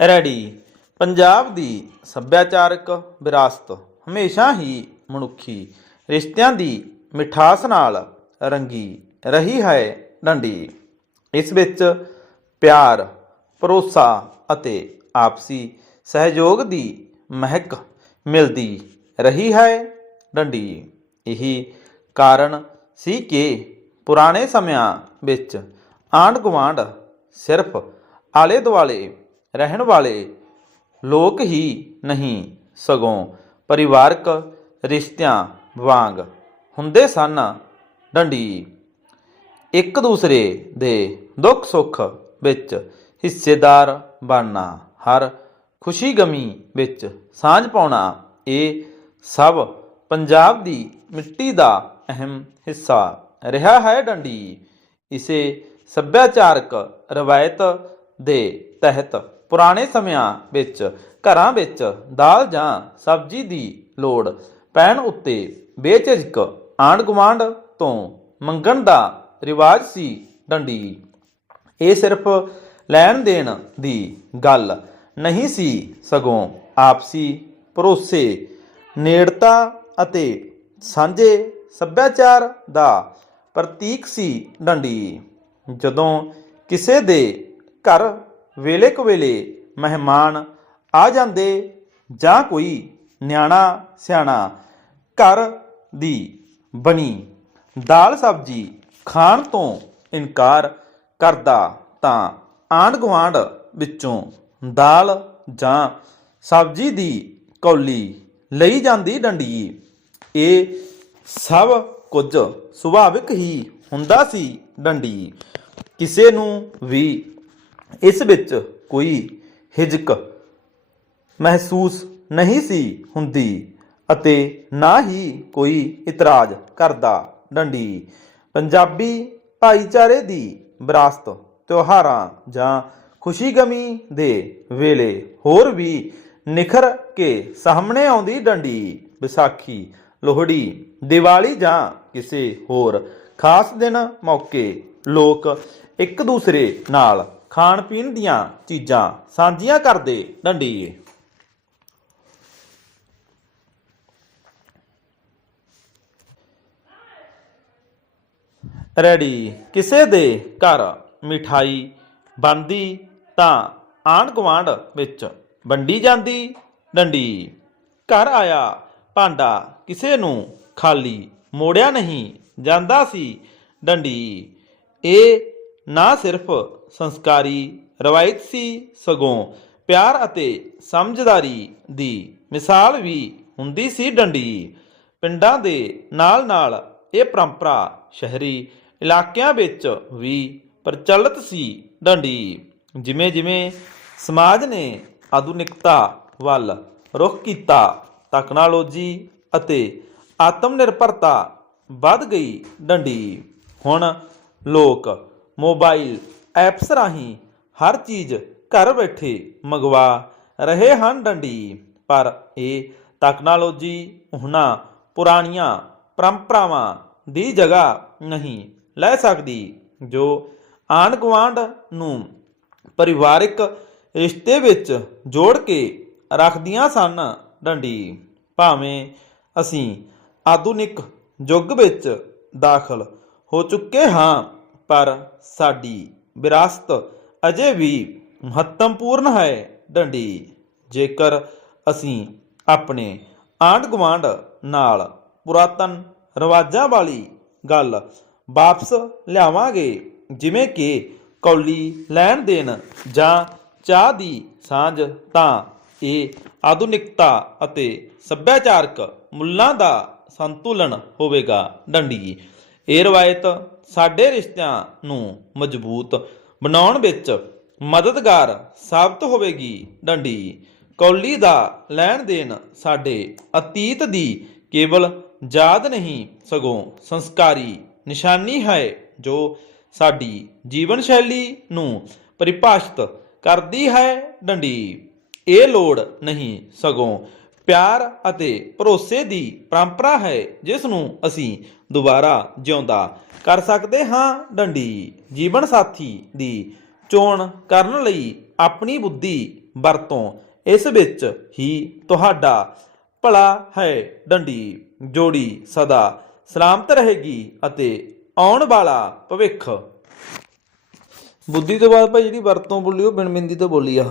Ready. Punjab ਦੀ ਸੱਭਿਆਚਾਰਕ ਵਿਰਾਸਤ ਹਮੇਸ਼ਾ ਹੀ ਮਨੁੱਖੀ ਰਿਸ਼ਤਿਆਂ ਦੀ ਮਿਠਾਸ ਨਾਲ ਰੰਗੀ ਰਹੀ ਹੈ ਡੰਡੀ। ਇਸ ਵਿੱਚ ਪਿਆਰ, ਭਰੋਸਾ ਅਤੇ ਆਪਸੀ ਸਹਿਯੋਗ ਦੀ ਮਹਿਕ ਮਿਲਦੀ ਰਹੀ ਹੈ ਡੰਡੀ। ਇਹੀ ਕਾਰਨ ਸੀ ਕਿ ਪੁਰਾਣੇ ਸਮਿਆਂ ਵਿੱਚ ਆਂਢ ਗੁਆਂਢ ਸਿਰਫ ਆਲੇ ਦੁਆਲੇ ਰਹਿਣ ਵਾਲੇ ਲੋਕ ਹੀ ਨਹੀਂ ਸਗੋਂ ਪਰਿਵਾਰਕ ਰਿਸ਼ਤਿਆਂ ਵਾਂਗ ਹੁੰਦੇ ਸਨ ਡੰਡੀ। ਇੱਕ ਦੂਸਰੇ ਦੇ ਦੁੱਖ ਸੁੱਖ ਵਿੱਚ ਹਿੱਸੇਦਾਰ ਬਣਨਾ, ਹਰ ਖੁਸ਼ੀ ਗਮੀ ਵਿੱਚ ਸਾਂਝ ਪਾਉਣਾ, ਇਹ ਸਭ ਪੰਜਾਬ ਦੀ ਮਿੱਟੀ ਦਾ ਅਹਿਮ ਹਿੱਸਾ ਰਿਹਾ ਹੈ ਡੰਡੀ। ਇਸੇ ਸੱਭਿਆਚਾਰਕ ਰਵਾਇਤ ਦੇ ਤਹਿਤ ਪੁਰਾਣੇ ਸਮਿਆਂ ਵਿੱਚ, ਘਰਾਂ ਵਿੱਚ ਦਾਲ ਜਾਂ ਸਬਜ਼ੀ ਦੀ ਲੋੜ ਪੈਣ ਉੱਤੇ ਬੇਝਿਜਕ ਆਂਢ ਗੁਆਂਢ ਤੋਂ ਮੰਗਣ ਦਾ ਰਿਵਾਜ ਸੀ ਡੰਡੀ। ਇਹ ਸਿਰਫ ਲੈਣ ਦੇਣ ਦੀ ਗੱਲ ਨਹੀਂ ਸੀ, ਸਗੋਂ ਆਪਸੀ ਭਰੋਸੇ, ਨੇੜਤਾ ਅਤੇ ਸਾਂਝੇ ਸੱਭਿਆਚਾਰ ਦਾ ਪ੍ਰਤੀਕ ਸੀ ਡੰਡੀ। ਜਦੋਂ ਕਿਸੇ ਦੇ ਘਰ ਵੇਲੇ ਕਵੇਲੇ ਮਹਿਮਾਨ ਆ ਜਾਂਦੇ ਜਾਂ ਕੋਈ ਨਿਆਣਾ, ਸਿਆਣਾ ਘਰ ਦੀ ਬਣੀ ਦਾਲ ਸਬਜ਼ੀ ਖਾਣ ਤੋਂ ਇਨਕਾਰ ਕਰਦਾ ਤਾਂ ਆਂਢ ਗੁਆਂਢ ਵਿੱਚੋਂ ਦਾਲ ਜਾਂ ਸਬਜ਼ੀ ਦੀ ਕੌਲੀ ਲਈ ਜਾਂਦੀ ਡੰਡੀ ਇਹ ਸਭ ਕੁਝ ਸੁਭਾਵਿਕ ਹੀ ਹੁੰਦਾ ਸੀ ਡੰਡੀ ਕਿਸੇ ਨੂੰ ਵੀ ਇਸ ਵਿੱਚ ਕੋਈ ਹਿਜਕ ਮਹਿਸੂਸ ਨਹੀਂ ਸੀ ਹੁੰਦੀ ਅਤੇ ਨਾ ਹੀ ਕੋਈ ਇਤਰਾਜ਼ ਕਰਦਾ ਡੰਡੀ। ਪੰਜਾਬੀ ਭਾਈਚਾਰੇ ਦੀ ਵਿਰਾਸਤ ਤਿਉਹਾਰਾਂ ਜਾਂ ਖੁਸ਼ੀ ਗਮੀ ਦੇ ਵੇਲੇ ਹੋਰ ਵੀ ਨਿਖਰ ਕੇ ਸਾਹਮਣੇ ਆਉਂਦੀ ਡੰਡੀ, ਵਿਸਾਖੀ, ਲੋਹੜੀ, ਦੀਵਾਲੀ ਜਾਂ ਕਿਸੇ ਹੋਰ ਖਾਸ ਦਿਨ ਮੌਕੇ ਲੋਕ ਇੱਕ ਦੂਸਰੇ ਨਾਲ ਖਾਣ ਪੀਣ ਦੀਆਂ ਚੀਜ਼ਾਂ ਸਾਂਝੀਆਂ ਕਰਦੇ ਡੰਡੀ ਰੈਡੀ। ਕਿਸੇ ਦੇ ਘਰ ਮਿਠਾਈ ਬਣਦੀ ਤਾਂ ਆਂਢ ਗੁਆਂਢ ਵਿੱਚ ਵੰਡੀ ਜਾਂਦੀ ਡੰਡੀ। ਘਰ ਆਇਆ ਭਾਂਡਾ ਕਿਸੇ ਨੂੰ ਖਾਲੀ ਮੋੜਿਆ ਨਹੀਂ ਜਾਂਦਾ ਸੀ ਡੰਡੀ। ਇਹ ਨਾ ਸਿਰਫ ਸੰਸਕਾਰੀ ਰਵਾਇਤ ਸੀ ਸਗੋਂ ਪਿਆਰ ਅਤੇ ਸਮਝਦਾਰੀ ਦੀ ਮਿਸਾਲ ਵੀ ਹੁੰਦੀ ਸੀ ਡੰਡੀ। ਪਿੰਡਾਂ ਦੇ ਨਾਲ-ਨਾਲ ਇਹ ਪਰੰਪਰਾ ਸ਼ਹਿਰੀ ਇਲਾਕਿਆਂ ਵਿੱਚ ਵੀ ਪ੍ਰਚਲਿਤ ਸੀ ਡੰਡੀ। ਜਿਵੇਂ-ਜਿਵੇਂ ਸਮਾਜ ਨੇ ਆਧੁਨਿਕਤਾ ਵੱਲ ਰੁਖ ਕੀਤਾ ਟੈਕਨੋਲੋਜੀ ਅਤੇ ਆਤਮ ਨਿਰਭਰਤਾ ਵੱਧ ਗਈ ਡੰਡੀ। ਹੁਣ ਲੋਕ ਮੋਬਾਈਲ ਐਪਸ ਰਾਹੀਂ ਹਰ ਚੀਜ਼ ਘਰ ਬੈਠੇ ਮੰਗਵਾ ਰਹੇ ਹਨ ਡੰਡੀ। ਪਰ ਇਹ ਟੈਕਨੋਲੋਜੀ ਉਹਨਾਂ ਪੁਰਾਣੀਆਂ ਪਰੰਪਰਾਵਾਂ ਦੀ ਜਗ੍ਹਾ ਨਹੀਂ ਲੈ ਸਕਦੀ, ਜੋ ਆਂਢ ਗੁਆਂਢ ਨੂੰ ਪਰਿਵਾਰਿਕ ਰਿਸ਼ਤੇ ਵਿੱਚ ਜੋੜ ਕੇ ਰੱਖਦੀਆਂ ਸਨ ਡੰਡੀ। ਭਾਵੇਂ ਅਸੀਂ ਆਧੁਨਿਕ ਯੁੱਗ ਵਿੱਚ ਦਾਖਲ ਹੋ ਚੁੱਕੇ ਹਾਂ ਪਰ ਸਾਡੀ ਵਿਰਾਸਤ ਅਜੇ ਵੀ ਮਹੱਤਵਪੂਰਨ ਹੈ ਡੰਡੀ। ਜੇਕਰ ਅਸੀਂ ਆਪਣੇ ਆਂਢ ਗੁਆਂਢ ਨਾਲ ਪੁਰਾਤਨ ਰਿਵਾਜਾਂ ਵਾਲੀ ਗੱਲ ਵਾਪਸ ਲਿਆਵਾਂਗੇ, ਜਿਵੇਂ ਕਿ ਕੌਲੀ ਲੈਣ ਦੇਣ ਜਾਂ ਚਾਹ ਦੀ ਸਾਂਝ, ਤਾਂ ਇਹ ਆਧੁਨਿਕਤਾ ਅਤੇ ਸੱਭਿਆਚਾਰਕ ਮੁੱਲਾਂ ਦਾ ਸੰਤੁਲਨ ਹੋਵੇਗਾ। ਡੰਡੀ, ਇਹ ਰਵਾਇਤ ਸਾਡੇ ਰਿਸ਼ਤਿਆਂ ਨੂੰ ਮਜ਼ਬੂਤ ਬਣਾਉਣ ਵਿੱਚ ਮਦਦਗਾਰ ਸਾਬਤ ਹੋਵੇਗੀ ਡੰਡੀ। ਕੌਲੀ ਦਾ ਲੈਣ ਦੇਣ ਸਾਡੇ ਅਤੀਤ ਦੀ ਕੇਵਲ ਯਾਦ ਨਹੀਂ, ਸਗੋਂ ਸੰਸਕਾਰੀ ਨਿਸ਼ਾਨੀ ਹੈ ਜੋ ਸਾਡੀ ਜੀਵਨ ਸ਼ੈਲੀ ਨੂੰ ਪਰਿਭਾਸ਼ਿਤ ਕਰਦੀ ਹੈ ਡੰਡੀ। ਇਹ ਲੋੜ ਨਹੀਂ, ਸਗੋਂ ਪਿਆਰ ਅਤੇ ਭਰੋਸੇ ਦੀ ਪਰੰਪਰਾ ਹੈ ਜਿਸ ਨੂੰ ਅਸੀਂ ਦੁਬਾਰਾ ਜਿਉਂਦਾ ਕਰ ਸਕਦੇ ਹਾਂ। ਡੰਡੀ, ਜੀਵਨ ਸਾਥੀ ਦੀ ਚੋਣ ਕਰਨ ਲਈ ਆਪਣੀ ਬੁੱਧੀ ਵਰਤੋਂ, ਇਸ ਵਿੱਚ ਹੀ ਤੁਹਾਡਾ ਭਲਾ ਹੈ। ਡੰਡੀ, ਜੋੜੀ ਸਦਾ ਸਲਾਮਤ ਰਹੇਗੀ ਅਤੇ ਆਉਣ ਵਾਲਾ ਭਵਿੱਖ। ਬੁੱਧੀ ਤੋਂ ਬਾਅਦ ਭਾਈ ਜਿਹੜੀ ਵਰਤੋਂ ਬੋਲੀ, ਉਹ ਬਿਨਬਿੰਦੀ ਤੋਂ ਬੋਲੀ ਆ।